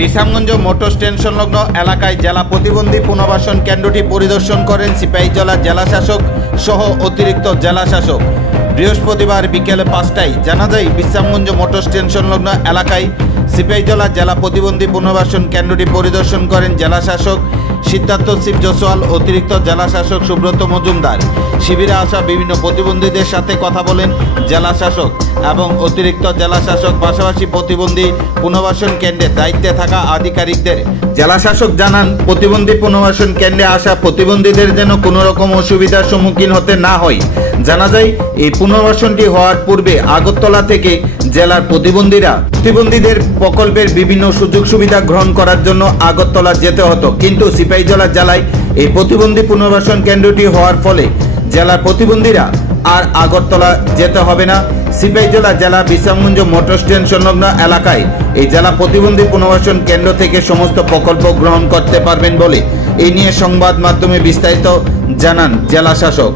Bishramganj motor stand সংলগ্ন এলাকায় জেলা প্রতিবন্ধী পুনর্বাসন কেন্দ্রটি পরিদর্শন করেন সিপাহীজলা জেলাশাসক সহ অতিরিক্ত জেলাশাসক। বৃহস্পতিবার বিকেলে 5টায় জানা যায় বিশ্রামগঞ্জ মোটর স্ট্যান্ড সংলগ্ন এলাকায় সিপাহীজলা জেলা প্রতিবন্ধী পুনর্বাসন কেন্দ্রটি পরিদর্শন করেন জেলাশাসক সিদ্ধার্থ শিব জসওয়াল, অতিরিক্ত জেলাশাসক সুব্রত মজুমদার। শিবিরে আসা বিভিন্ন প্রতিবন্ধীদের সাথে কথা বলেন জেলাশাসক এবং অতিরিক্ত জেলাশাসক, পাশাপাশি প্রতিবন্ধী পুনর্বাসন কেন্দ্রে দায়িত্বে থাকা আধিকারিকদের। জেলাশাসক জানান, প্রতিবন্ধী পুনর্বাসন কেন্দ্রে আসা প্রতিবন্ধীদের যেন কোনো রকম অসুবিধার সম্মুখীন হতে না হয়। জানা যায়, এই পুনর্বাসনটি হওয়ার পূর্বে আগরতলা থেকে জেলার প্রতিবন্ধীদের প্রকল্পের বিভিন্ন সুযোগ সুবিধা গ্রহণ করার জন্য আগরতলা যেতে হতো, কিন্তু সিপাহীজলা জেলায় এই প্রতিবন্ধী পুনর্বাসন কেন্দ্রটি হওয়ার ফলে জেলার প্রতিবন্ধীরা আর আগরতলা যেতে হবে না। সিপাহীজলা জেলা বিশ্রামগঞ্জ মোটর স্ট্যান্ড সংলগ্ন এলাকায় এই জেলা প্রতিবন্ধী পুনর্বাসন কেন্দ্র থেকে সমস্ত প্রকল্প গ্রহণ করতে পারবেন বলে এই নিয়ে সংবাদ মাধ্যমে বিস্তারিত জানান জেলাশাসক।